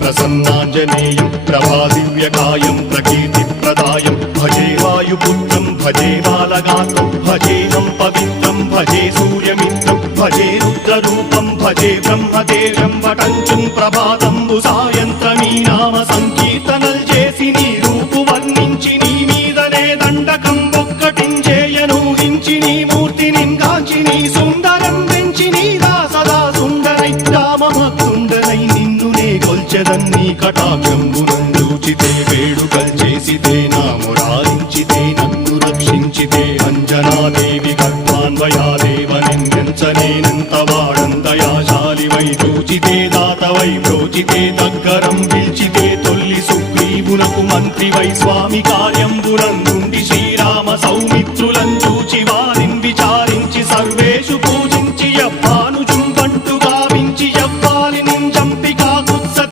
ప్రసన్నాంజనేయం ప్రభాదివ్యకాయం ప్రకీర్తిప్రదాయం భజే వాయుపుత్రం భజే బాలగాత్రం భజేహం పవిత్రం భజే సూర్యమిత్రం భజే రుద్రరూపం భజే బ్రహ్మదేవం వటంచుం ప్రభాతంబు సాయంత్రమీ నామ సంకీర్తనల్ చేసి నీ రూపు వర్ణించి నీ మీదనే దండకం ఒక్కటించేయనూహించి నీ మూర్తిని కాంచి నీ సుందరం పెంచి నీదా సదా సుందరై రామభక్తుండనై నిన్నునే కొల్చెదన్నీ కటాక్షంబునందూచితే వేడుకల్ చేసితే నా మురారించితే నన్ను రక్షించితే అంజనాదేవి గర్భాన్వయాదేవనెంచనేనంత వాడంతయాశాలివై చూచితే దాతవై బ్రోచితే దగ్గరం పిల్చితే తొల్లి సుగ్రీవునకు మంత్రివై స్వామి కార్యంబునందుండి శ్రీరామ సౌమిత్రులం చూచి వారి